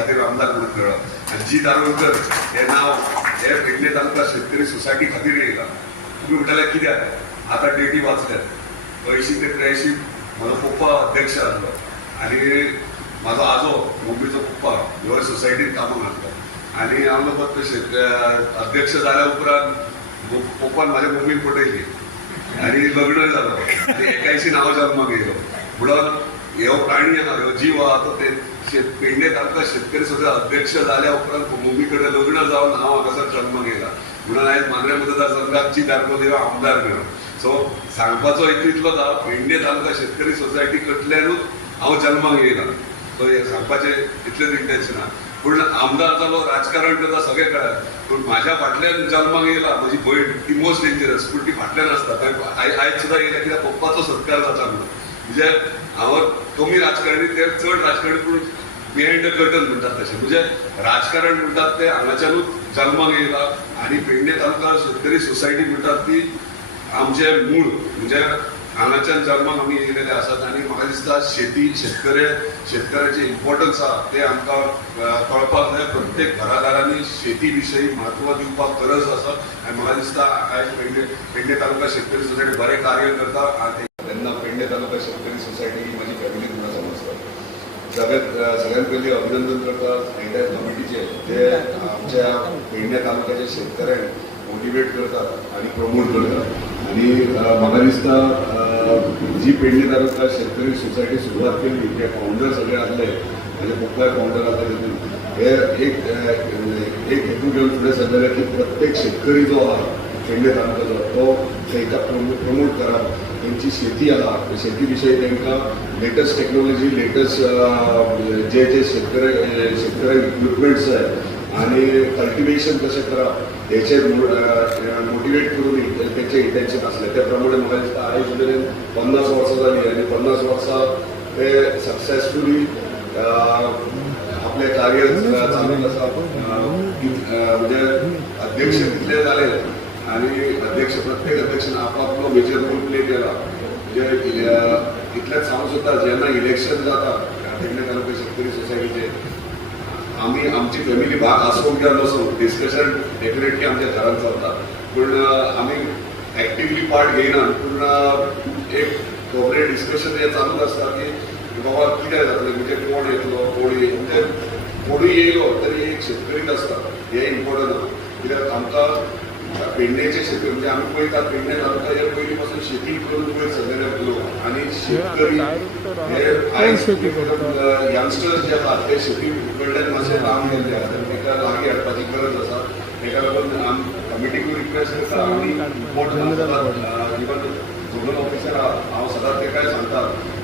खातीर आमदार म्हणून मेळ्ळो जी दारोडकर हे नाव हे पेडणे तालुका शेतकरी सोसायटी खातीर येयला. तुम्ही म्हणटाले कित्याक आतां? डेटी वाचल्यात. अंयशीं ते त्र्यायशीं म्हजो पप्पा अध्यक्ष आसलो आनी म्हाजो आजो मम्मीचो पप्पा ह्यो सोसायटीन कामाक आसलो आनी हांव फक्त शेत अध्यक्ष जाल्या उपरांत पप्पान म्हाज्या मम्मीन पटयली आनी लग्न जालो आनी एकायशी नांव जल्माक येयलो म्हणून ह्यो प्राणी आहा ह्यो जीव आहा तो ते शेत पेडणे शेतकरी सुद्धा अध्यक्ष जाल्या उपरांत मम्मी कडेन लग्न जावन हांव हांगासर जल्माक गेला म्हणून आयज मांद्रे मतदारसंघाची दारपदेव आमदार मेळ्ळो सो सांगपाचो हेतू इतलो आहा पेडणे तालुका शेतकरी सोसायटी कडल्यानूच हांव जल्माक येयला सो हे सांगपाचें इतलेंच इंटेन्शन आहा. पूण आमदार जालो राजकारण करता सगळें कळ्ळें पूण म्हाज्या फाटल्यान जल्माक येयला म्हजी भयण ती मोस्ट डेंजरस पूण ती फाटल्यान आसता आय- आयज सुद्दां येयल्या कित्याक पप्पाचो सत्कार जाता म्हणून. म्हणजे हांव कमी राजकारणी ते चड राजकारणी पूण बिहाइंड द कर्टन म्हणटात तशें म्हणजे राजकारण म्हणटात ते हांगाच्यानूच जल्माक येयला आनी पेडणे तालुका शेतकरी सोसायटी म्हणटात ती आमचे मूळ. म्हणजे हांगाच्यान जल्माक आमी येयलेले आसात आनी म्हाका दिसता शेती शेतकरी शेतकऱ्याचे इम्पॉर्टन्स आहा ते आमकां कळपाक जाय प्रत्येक घरादारांनी शेती विशयी म्हत्व दिवपाक गरज आसा आनी म्हाका दिसता आयज पेडणे पेडणे तालुका शेतकरी सोसायटी बरें कार्य करता आनी तालुका शेतकरी सोसायटी ही माझी फॅमिली म्हणून समजतात. सगळ्यात सगळ्यात पयलीं अभिनंदन करता एंटायर कमिटीचे जे आमच्या पेडण्या तालुक्याच्या शेतकऱ्यांक मोटिवेट करतात आणि प्रमोट करतात. आणि म्हाका दिसता जी पेडणे तालुका शेतकरी सोसायटी सुरवात केली जे फाउंडर सगळे आसले म्हणजे पप्पाय फाउंडर आसले तितून हे एक एक हेतू घेवन फुडें सरलेले की प्रत्येक शेतकरी जो आहा पेडणे तालुक्याचो तो तांकां प्रमोट प्रमोट करप तेंची शेती आहा त्या शेती विशयी तांकां लेटस्ट टेक्नॉलॉजी लेटस्ट जे जे शेतकरी शेतकऱ्यांक इक्विपमेंट्स जाय आणि कल्टिवेशन कशें करप हेचे मोटिवेट करून तेंचे इंटेन्शन आसलें त्या प्रमाणे म्हाका आयज मेरेन पन्नास वर्सां जाली आनी पन्नास वर्सां ते सक्सेसफुली आपले कार्य चालू आसा म्हणजे अध्यक्ष तितले जाले आणि अध्यक्ष प्रत्येक अध्यक्षान आपापला मेजर रोल प्ले केला. म्हणजे अं, इतलेंच सांगू सोदता जेन्ना इलेक्शन जाता पेडणे तालुका शेतकरी सोसायटीचे आम्ही आमची फॅमिली भाग आसूं किंवा नसो डिस्कशन डेफिनेटली आमच्या घरात चलता पूण आम्ही आमी ऍक्टिव्हली पार्ट घेयना पूण एक कॉपरेट डिस्कशन हे चालूच आसता की बाबा कितें जातलें म्हणजे कोण येतलो कोण येईल म्हणजे कोणूय येयलो तरी एक शेतकरीच आसता हे इम्पॉर्टंट आहा. कित्याक आमकां पेडणेचे शेतकरी म्हणजे आमी पळयतात पेडणे तालुका हे पयलीं पासून शेती करून वयर सरलेले लोक आनी शेतकरी हे यंगस्टर्स जे आहात ते शेती कडल्यान मातशें लांब गेल्ले आनी ताका लागीं हाडपाची गरज आसा ताका लागून आम कमिटीक रिक्वेस्ट करता आमी इवन झोनल ऑफिसर हांव सदांच तेकाय सांगता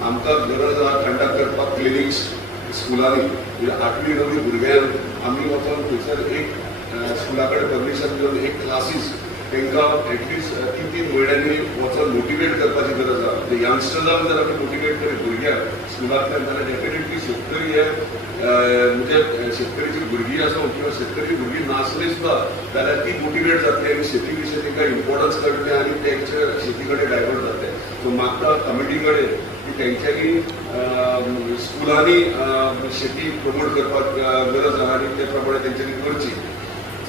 आमकां गरज आहा कंडक्ट करपाक क्लिनिक्स स्कुलांनी. म्हणजे आठवी नवी भुरग्यांक आमी वचोन थंयसर एक स्कुलाकडे स्कुला कडेन परमिशन घेवन एक क्लासीस तांकां एटलिस्ट तीन तीन म्हयन्यांनी वचोन मोटिवेट करपाची गरज आसा म्हणजे जर आमी मोटिवेट करीत भुरग्यांक स्कुलांतल्यान जाल्यार डेफिनेटली शेतकरी हे म्हणजे शेतकरीची भुरगीं आसूं किंवा शेतकरी भुरगीं नासली सुद्दां जाल्यार ती मोटिवेट जातली आनी शेती विशीं तांकां इम्पॉर्टन्स कळटलें आनी तेंचे शेती कडेन डायवर्ट जातले सो मागता कमिटी कडेन की तेंच्यांनी स्कुलांनी शेती प्रमोट करपाक गरज आसा आनी ते प्रमाणे तेंच्यांनी करची.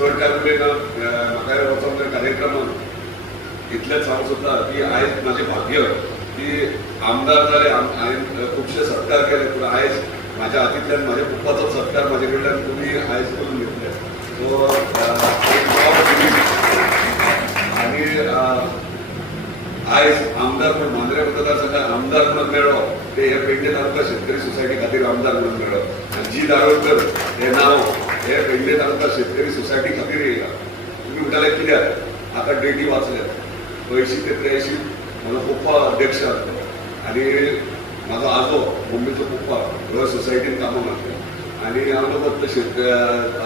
चड कांय म्हाका वचोन त्या कार्यक्रमाक इतलेंच सोदता की आयज म्हाजें भाग्य की आमदार जाले हांवें खुबशे सत्कार केले पूण आयज म्हाज्या हातींतल्यान म्हाज्या पप्पाचो सत्कार म्हाजे कडल्यान तुमी आयज करून घेतले सो आनी आयज आमदार म्हण मांद्रे मतदारसंघात आमदार म्हणून मेळ्ळो ते हे पेडणे तालुका शेतकरी सोसायटी खातीर आमदार म्हणून मेळ्ळो जी दारोडकर हे नाव हे पेडणे तालुका शेतकरी सोसायटी खातीर येयला तुमी म्हणटाले कित्याक आतां डेटी वाचल्यात अंयशीं ते त्र्यायशीं म्हजो पप्पा अध्यक्ष आनी म्हाजो आजो मम्मीचो पप्पा ह्यो सोसायटीन कामां आसलो आनी हांव फक्त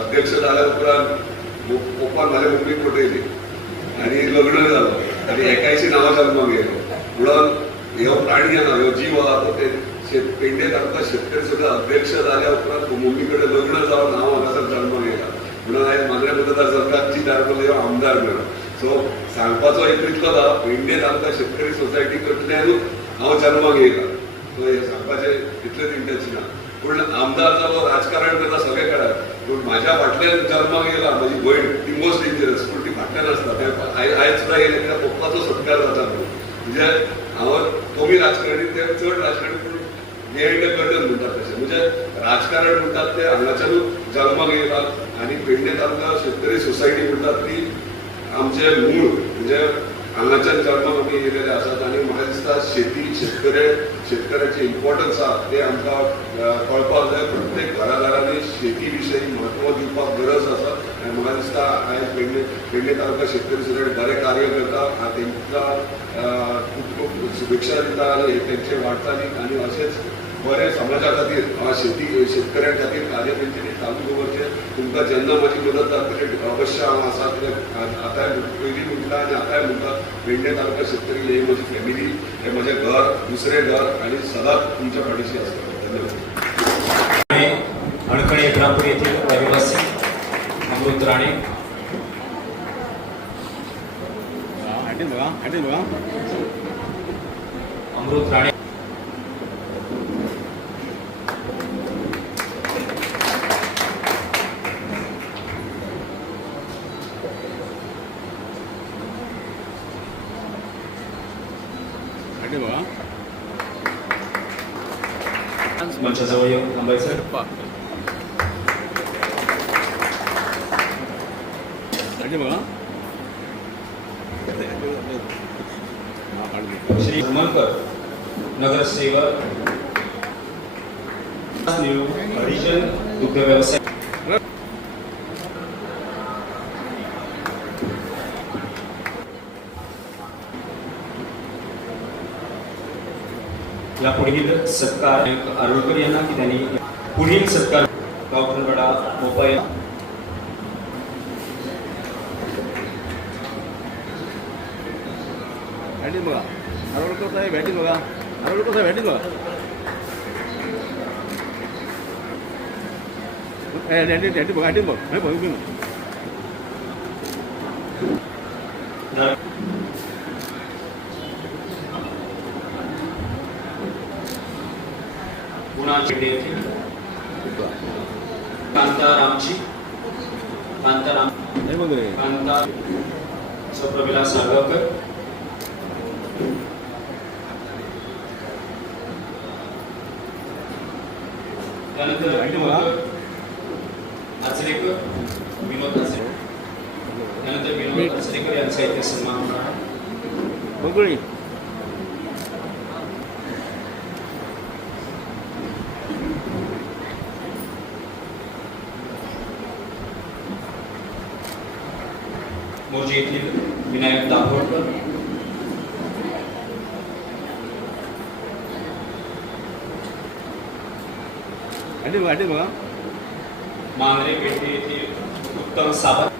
अध्यक्ष जाल्या उपरांत पप्पान म्हाज्या मम्मीक पटयली आनी लग्न जालो आनी एकायशी नांवां जल्माक येयलो म्हणून ह्यो प्राणी आहा ह्यो जीव आहा. तो ते शेत पेडणे आमकां शेतकरी सुद्दां अध्यक्ष जाल्या उपरांत मम्मी कडेन लग्न जावन हांव हांगासर जल्माक येयला म्हणून आयज मांद्रे मतदारसंघाची दारपल्ली आमदार मेळ्ळो सो सांगपाचो एक इतलो आहा इंडियन आमकां शेतकरी सोसायटी कडल्यानूच हांव जल्माक येयला. सो हे सांगपाचें इतलेंच इंटेन्शन ना पूण आमदार जालो राजकारण करता सगळे कळा पूण म्हाज्या फाटल्यान जल्माक येयला म्हजी भयण ती मोस्ट डेंजरस पूण ती फाटल्यान आसता. तें आयज सुद्दां येयलें कित्याक पप्पाचो सत्कार जाता म्हणून. म्हणजे हांव कमी राजकारणी ते चड राजकारणी पूण हे द कर्टन म्हणटात तशें. म्हणजे राजकारण म्हणटात ते हांगाच्यानूच जल्माक येयला. आनी पेडणे तालुका शेतकरी सोसायटी म्हणटात ती आमचे मूळ म्हणजे हांगाच्यान जल्माक आमी येयलेले आसात आनी म्हाका दिसता शेती शेतकरी शेतकऱ्याचे इम्पॉर्टन्स आसा ते आमकां कळपाक जाय प्रत्येक घराघरांनी शेती विशयी म्हत्व दिवपाक गरज आसा आनी म्हाका दिसता हांवें पेडणे पेडणे तालुका शेतकरी सगळे बरें कार्य करता हांव तेंकां खूब खूब शुभेच्छा दिता आनी तेंचे वाटचालीक आनी अशेंच बरें समाजा खातीर शेती शेतकऱ्यां खातीर तेंच्यांनी चालू दवरचें तुमकां जेन्ना म्हजी मदत जातली अवश्य हांव आसा कित्याक आतां पयलीं म्हणटा आनी आतांय म्हणटा पेडणे तालुका शेतकरी हे म्हजी फॅमिली हे म्हजें घर दुसरें घर आनी सदांच तुमच्या फाटीशी आसता धन्यवाद. आणि अडकणे इब्रापूर येथील रहिवासी अमृत राणे. अमृत राणे हॅटेल बघा मंचाजवळ येऊन थांबायचं. श्री धर्मकर नगरसेवक न्यू हरिजन दुग्ध व्यवसाय या पुढील सत्कार आरोळकर यांना की त्यांनी पुढील सत्कार गावठणवाडा मोबाईल हॅटेल बघा आरोडकर साहेब हॅटेल बघा आरोडकर साहेब हॅटेल बघा हॅटेल हॅटेल बघा हॅटेल बघ කුණාල් චෙඩේ කියලා. කාන්තාරාම්චි කාන්තාරාම් එමගේ කාන්තා සුප්‍රවිලා සර්වක දැනට විනෝද අසරික විනෝද අසරික දැනට විනෝද අසරික යන සෛත්‍ය සම්මාන බගුණි हॅटेल बघा हॅटेल बघा. मांगरे पेठे येथील उत्तम सावंत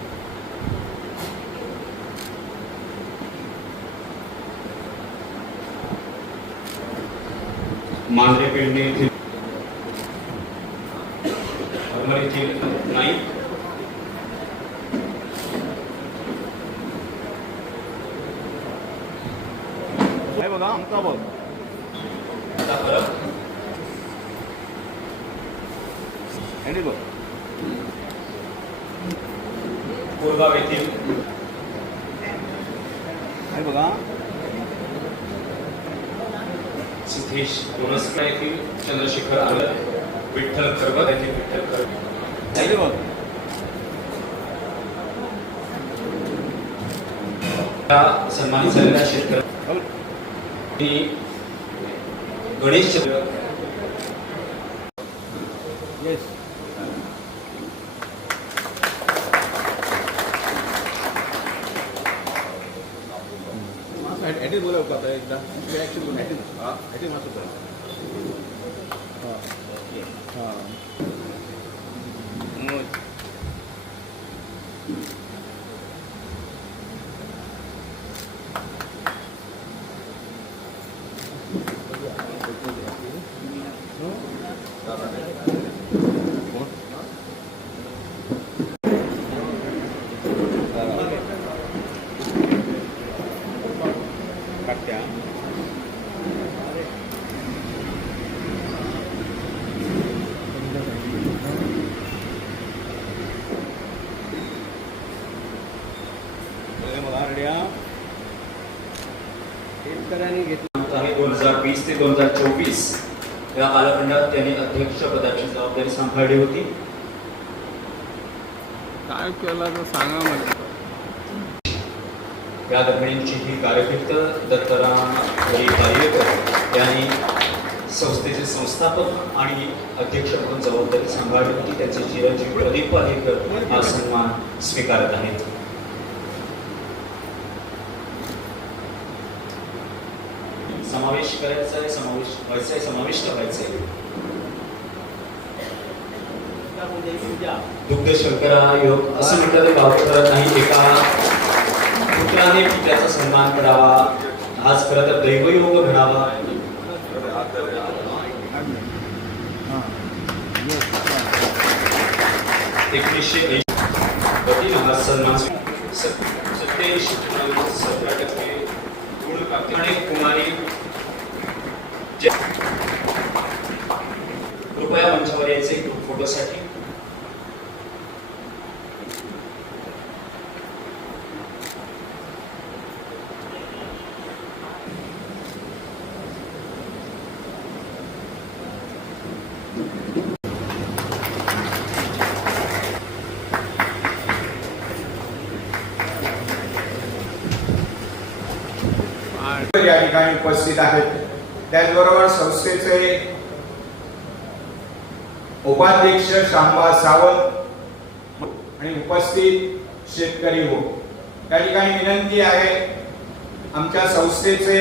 मांगरे पेडणे येथील येथील नाईक हे बघा आमचा बघ आता परत हॅटेल बघ येथील हे बघा सिद्धेश दोनस्कर येथील चंद्रशेखर आनंद विठ्ठल करवत येथील विठ्ठल बघ या सन्मानित झालेल्या शेतकरी. गणेश चंद्र हॅटेल बोला का आता एकदा ॲक्शन बोला हॅटेल हां होत्या. घेतला. दोन ते दोन हजार चोवीस या कालखंडात त्यांनी अध्यक्षपदाची जबाबदारी सांभाळली होती. काय केलं तर सांगा म्हणजे या दरम्यानची ही कारकीर्द दत्तराम हरी पार्लेकर यांनी संस्थेचे संस्थापक आणि अध्यक्ष म्हणून जबाबदारी सांभाळली होती. त्यांचे चिरंजीव प्रदीप पालेकर हा सन्मान स्वीकारत आहेत. समावेश करायचा आहे समावेश व्हायचा आहे समाविष्ट व्हायचं आहे. दुग्ध शर्करा योग असं म्हटलं तर गावकऱ्यात नाही एका पुत्राने पित्याचा सन्मान करावा. आज खरं तर दैवयोग घडावा. एकोणीसशे ऐंशी वतीनं सन्मान सत्याऐंशी सतरा टक्के गुण प्राप्ती कुमारी कृपया मंचावर यायचे फोटोसाठी या ठिकाणी उपस्थित आहेत. त्याचबरोबर संस्थेचे उपाध्यक्ष शांबा सावंत आणि उपस्थित शेतकरी हो. त्या ठिकाणी विनंती आहे आमच्या संस्थेचे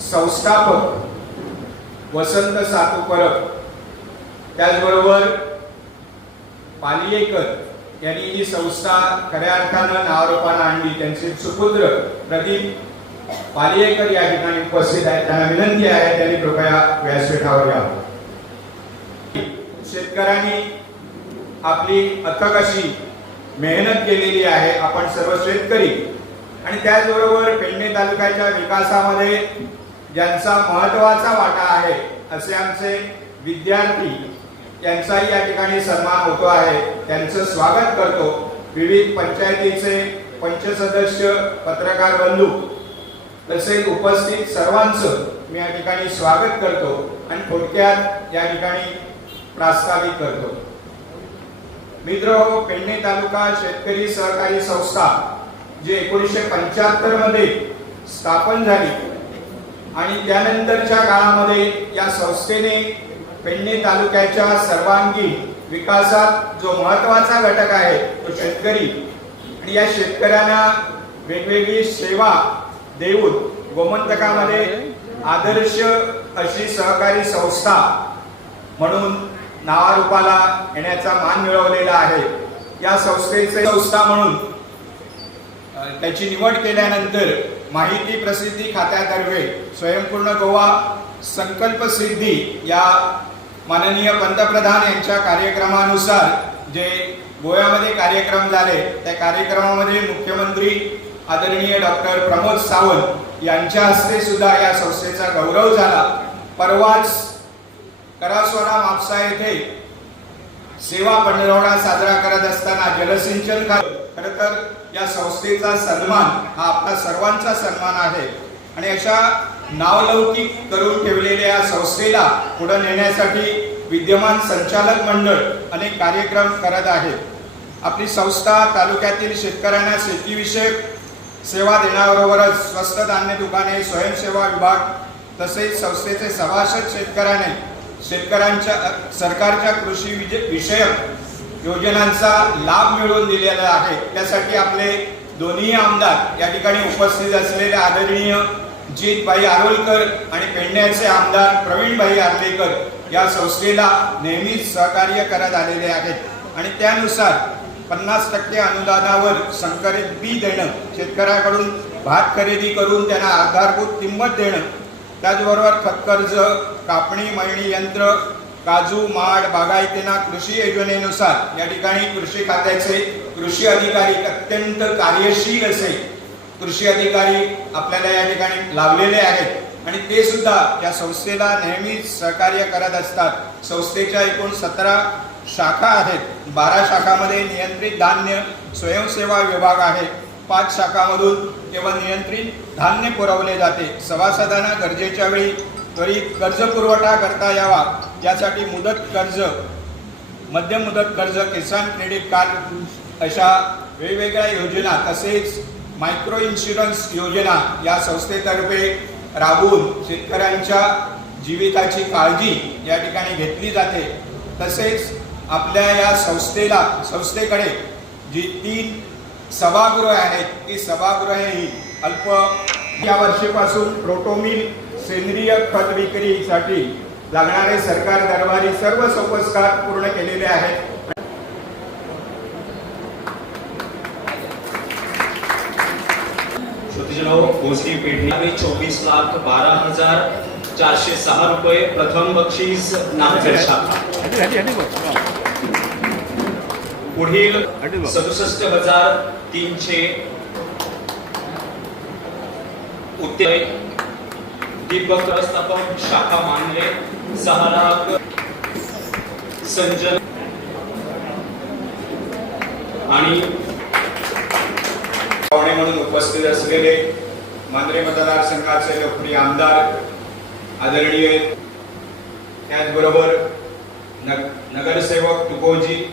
संस्थापक वसंत सातुपरब त्याचबरोबर पालियेकर यांनी ही संस्था खऱ्या अर्थानं नावारूपानं आणली. त्यांचे सुपुत्र प्रदीप पालियेकर या ठिकाणी उपस्थित आहेत. त्यांना विनंती आहे त्यांनी कृपया व्यासपीठावर यावं शेतकऱ्यांनी आपली अथक अशी मेहनत केलेली आहे. आपण सर्व शेतकरी आणि त्याचबरोबर पेडणे तालुक्याच्या विकासामध्ये ज्यांचा महत्त्वाचा वाटा आहे असे आमचे विद्यार्थी यांचाही या ठिकाणी सन्मान होतो आहे. त्यांचं स्वागत करतो. विविध पंचायतीचे पंचसदस्य पत्रकार बंधू तसेच उपस्थित सर्वांचं मी या ठिकाणी स्वागत करतो आणि थोडक्यात या ठिकाणी प्रास्ताविक करतो. मित्र हो पेडणे तालुका शेतकरी सहकारी संस्था जे एकोणीसशे पंच्याहत्तरमध्ये स्थापन झाली आणि त्यानंतरच्या काळामध्ये या संस्थेने पेडणे तालुक्याच्या सर्वांगीण विकासात जो महत्त्वाचा घटक आहे तो शेतकरी आणि या शेतकऱ्यांना वेगवेगळी सेवा देऊन गोमंतकामध्ये आदर्श अशी सहकारी संस्था म्हणून नावारूपाला येण्याचा मान मिळवलेला आहे. या संस्थेचे संस्था म्हणून त्याची निवड केल्यानंतर माहिती प्रसिद्धी खात्यातर्फे स्वयंपूर्ण गोवा संकल्प सिद्धी या माननीय पंतप्रधान यांच्या कार्यक्रमानुसार जे गोव्यामध्ये कार्यक्रम झाले त्या कार्यक्रमामध्ये मुख्यमंत्री आदरणीय डॉक्टर प्रमोद सावंत यांच्या हस्ते सुद्धा या संस्थेचा गौरव झाला. परवाच करासवाडा म्हापसा येथे सेवा पंधरवडा साजरा करत असताना जलसिंचन खर तर या संस्थेचा सन्मान हा आपला सर्वांचा सन्मान आहे. आणि अशा नावलौकिक करून ठेवलेल्या या संस्थेला पुढे नेण्यासाठी विद्यमान संचालक मंडळ अनेक कार्यक्रम करत आहेत. आपली संस्था तालुक्यातील शेतकऱ्यांना शेतीविषयक सेवा देण्याबरोबरच स्वस्त धान्य दुकाने स्वयंसेवा विभाग तसेच संस्थेचे सभासद शेतकऱ्याने शेतकऱ्यांच्या सरकारच्या कृषी विज- विषयक योजनांचा लाभ मिळवून दिलेला आहे. त्यासाठी आपले दोन्ही आमदार या ठिकाणी उपस्थित असलेले आदरणीय जीतभाई आरोलकर आणि पेडण्याचे आमदार प्रवीणभाई आर्लेकर या संस्थेला नेहमीच सहकार्य करत आलेले आहेत. आणि त्यानुसार पन्नास टक्के अनुदानावर संकरित बी देणं शेतकऱ्याकडून भात खरेदी करून त्यांना आधारभूत किंमत देणं त्याचबरोबर खत कर्ज कापणी मळणी यंत्र काजू माड बागायतींना कृषी योजनेनुसार या ठिकाणी कृषी खात्याचे कृषी अधिकारी अत्यंत कार्यशील असे कृषी अधिकारी आपल्याला या ठिकाणी लावलेले आहेत. आणि ते सुद्धा या संस्थेला नेहमीच सहकार्य करत असतात. संस्थेच्या एकूण सतरा शाखा आहेत. बारा शाखामध्ये नियंत्रित धान्य स्वयंसेवा विभाग आहे. पाच शाखामधून केवळ नियंत्रित धान्य पुरवले जाते. सभासदांना गरजेच्या वेळी त्वरित कर्ज पुरवठा करता यावा. यासाठी मुदत कर्ज मध्यम मुदत कर्ज किसान क्रेडिट कार्ड अशा वेगवेगळ्या योजना तसेच मायक्रो इन्शुरन्स योजना या संस्थेतर्फे राबवून शेतकऱ्यांच्या जीविताची काळजी या ठिकाणी घेतली जाते. तसेच आपल्या या संस्थेला संस्थेकडे जी तीन सभागृह आहेत ती सभागृहेही अल्प या वर्षीपासून प्रोटोमिल सेंद्रिय खत विक्रीसाठी लागणारे सरकार दरबारी सर्व सोपस्कार पूर्ण केलेले आहेत. भोसरी चोवीस लाख बारा हजार चारशे सहा रुपये प्रथम बक्षीस नामदेव शाखा हॅटी हॅटी हॅटी बघ हा. पुढील. सदुसष्ट हजार तीनशे उत्तर. दीपक व्यवस्थापक शाखा मानले. सहा लाख. संजय. आणि पाहुणे म्हणून उपस्थित असलेले मांद्रे मतदारसंघाचे लोकप्रिय आमदार आदरणीय त्याचबरोबर नग नगरसेवक तुकोजी